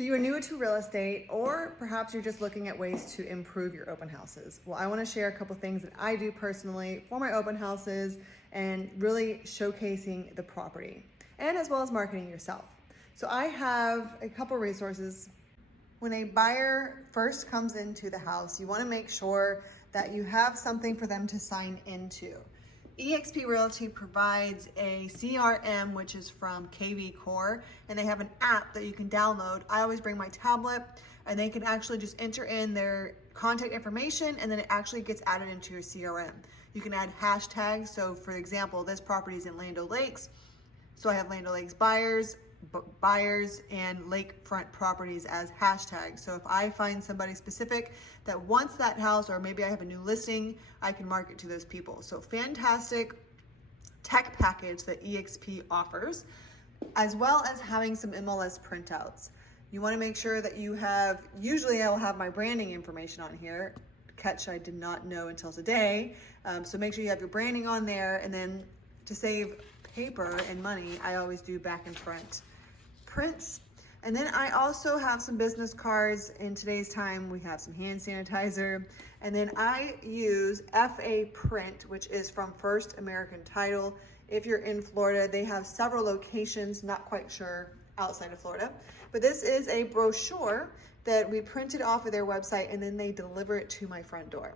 So you are new to real estate, or perhaps you're just looking at ways to improve your open houses. Well, I want to share a couple things that I do personally for my open houses and really showcasing the property, and as well as marketing yourself. So I have a couple resources. When a buyer first comes into the house, you want to make sure that you have something for them to sign into. eXp Realty provides a CRM, which is from KVCore, and they have an app that you can download. I always bring my tablet, and they can actually just enter in their contact information, and then it actually gets added into your CRM. You can add hashtags. So for example, this property is in Land O'Lakes. So I have Land O'Lakes buyers and lakefront properties as hashtags. So if I find somebody specific that wants that house, or maybe I have a new listing, I can market to those people. So fantastic tech package that eXp offers, as well as having some MLS printouts. You want to make sure that you have, usually I'll have my branding information on here. Catch, I did not know until today. So make sure you have your branding on there, and then to save paper and money, I always do back and front prints. And then I also have some business cards. In today's time, we have some hand sanitizer. And then I use FA Print, which is from First American Title. If you're in Florida, they have several locations, not quite sure outside of Florida. But this is a brochure that we printed off of their website, and then they deliver it to my front door.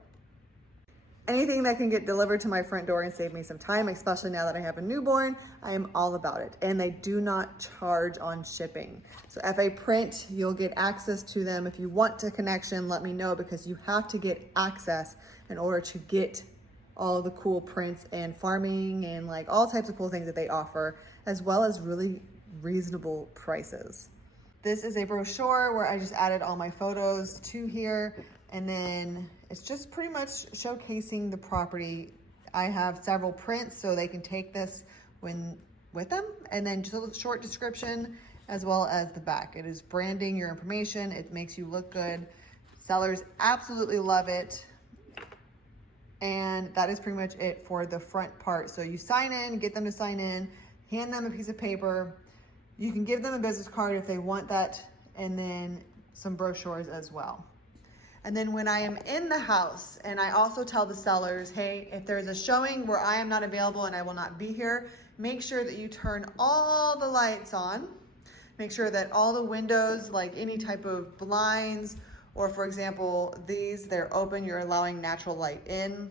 Anything that can get delivered to my front door and save me some time, especially now that I have a newborn, I am all about it. And they do not charge on shipping. So FA Print, you'll get access to them. If you want a connection, let me know, because you have to get access in order to get all the cool prints and farming and like all types of cool things that they offer, as well as really reasonable prices. This is a brochure where I just added all my photos to here. And then it's just pretty much showcasing the property. I have several prints so they can take this with them. And then just a short description as well as the back. It is branding your information. It makes you look good. Sellers absolutely love it. And that is pretty much it for the front part. So you sign in, get them to sign in, hand them a piece of paper. You can give them a business card if they want that, and then some brochures as well. And then when I am in the house, and I also tell the sellers, hey, if there's a showing where I am not available and I will not be here, make sure that you turn all the lights on. Make sure that all the windows, like any type of blinds, or for example, these, they're open, you're allowing natural light in.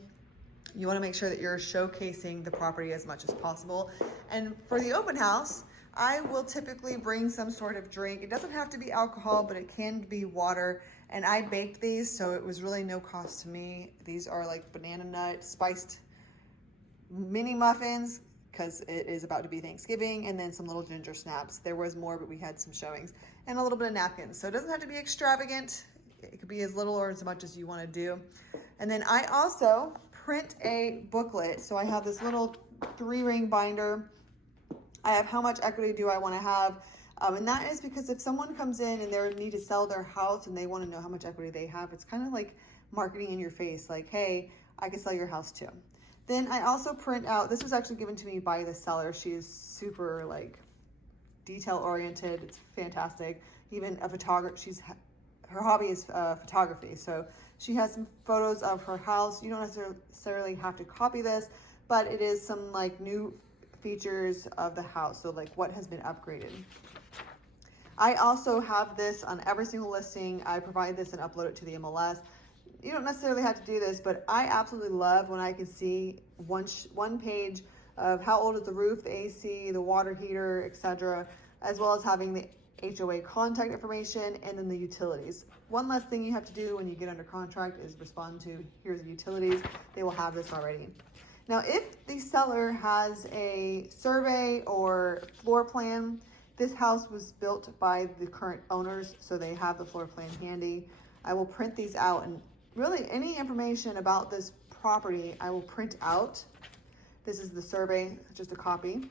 You wanna make sure that you're showcasing the property as much as possible. And for the open house, I will typically bring some sort of drink. It doesn't have to be alcohol, but it can be water. And I baked these, so it was really no cost to me. These are like banana nut spiced mini muffins, because it is about to be Thanksgiving, and then some little ginger snaps. There was more, but we had some showings, and a little bit of napkins. So it doesn't have to be extravagant. It could be as little or as much as you want to do. And then I also print a booklet. So I have this little 3-ring binder. I have how much equity do I want to have. And that is because if someone comes in and they need to sell their house and they want to know how much equity they have, it's kind of like marketing in your face, like, hey, I can sell your house too. Then I also print out, this was actually given to me by the seller. She is super like detail oriented. It's fantastic. Even a photographer, her hobby is photography. So she has some photos of her house. You don't necessarily have to copy this, but it is some like new features of the house. So like what has been upgraded. I also have this on every single listing. I provide this and upload it to the MLS. You don't necessarily have to do this, but I absolutely love when I can see one page of how old is the roof, the AC, the water heater, etc., as well as having the HOA contact information and then the utilities. One last thing you have to do when you get under contract is respond to, here's the utilities. They will have this already. Now, if the seller has a survey or floor plan, this house was built by the current owners, so they have the floor plan handy. I will print these out, and really any information about this property, I will print out. This is the survey, just a copy.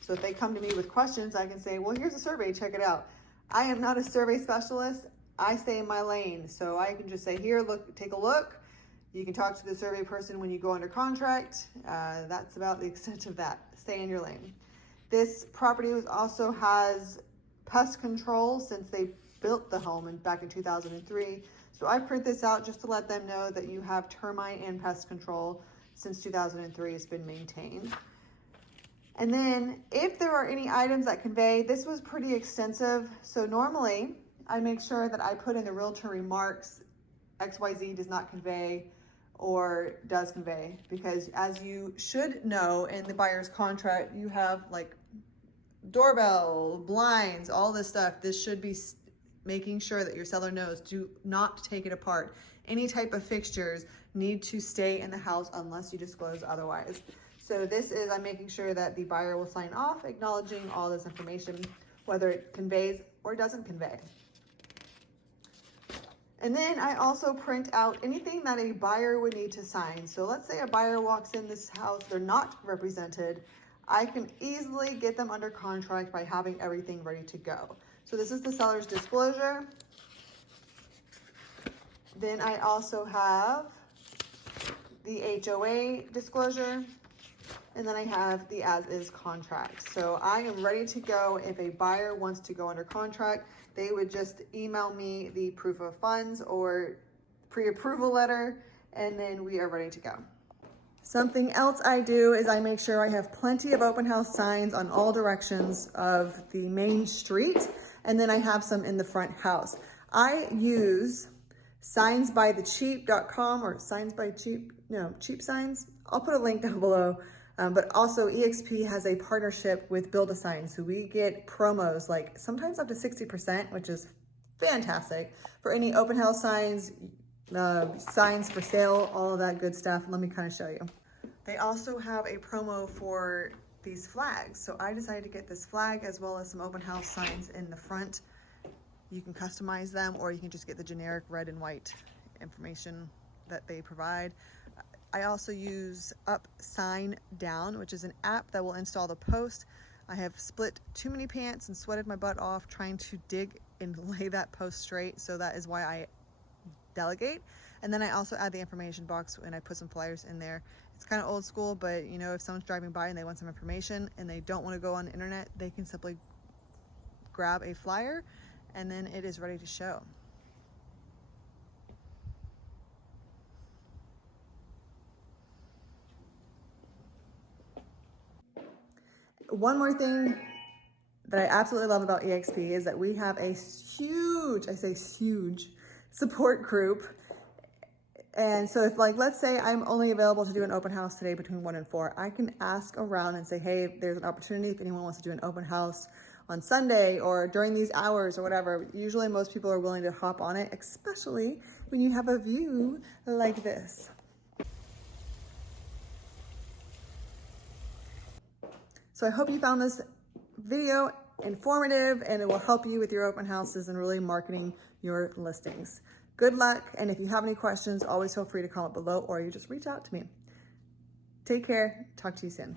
So if they come to me with questions, I can say, well, here's a survey, check it out. I am not a survey specialist. I stay in my lane. So I can just say, here, look, take a look. You can talk to the survey person when you go under contract. That's about the extent of that. Stay in your lane. This property also has pest control since they built the home back in 2003. So I print this out just to let them know that you have termite and pest control since 2003 has been maintained. And then if there are any items that convey, this was pretty extensive. So normally I make sure that I put in the realtor remarks, XYZ does not convey or does convey, because as you should know in the buyer's contract, you have like doorbell, blinds, all this stuff. This should be making sure that your seller knows do not take it apart. Any type of fixtures need to stay in the house unless you disclose otherwise. So this is, I'm making sure that the buyer will sign off acknowledging all this information, whether it conveys or doesn't convey. And then I also print out anything that a buyer would need to sign. So let's say a buyer walks in this house, they're not represented. I can easily get them under contract by having everything ready to go. So this is the seller's disclosure. Then I also have the HOA disclosure. And then I have the as-is contract. So I am ready to go. If a buyer wants to go under contract, they would just email me the proof of funds or pre-approval letter, and then we are ready to go. Something else I do is I make sure I have plenty of open house signs on all directions of the main street, and then I have some in the front house. I use signsbythecheap.com or cheap signs. I'll put a link down below. But also EXP has a partnership with Build-A-Sign. So we get promos like sometimes up to 60%, which is fantastic for any open house signs, signs for sale, all of that good stuff. Let me kind of show you. They also have a promo for these flags. So I decided to get this flag as well as some open house signs in the front. You can customize them, or you can just get the generic red and white information that they provide. I also use Up Sign Down, which is an app that will install the post. I have split too many pants and sweated my butt off trying to dig and lay that post straight. So that is why I delegate. And then I also add the information box and I put some flyers in there. It's kind of old school, but you know, if someone's driving by and they want some information and they don't want to go on the internet, they can simply grab a flyer and then it is ready to show. One more thing that I absolutely love about EXP is that we have a huge, I say huge, support group. And so if, like, let's say I'm only available to do an open house today between 1 and 4, I can ask around and say, hey, there's an opportunity if anyone wants to do an open house on Sunday or during these hours or whatever. Usually most people are willing to hop on it, especially when you have a view like this. So I hope you found this video informative and it will help you with your open houses and really marketing your listings. Good luck, and if you have any questions, always feel free to comment below or you just reach out to me. Take care. Talk to you soon.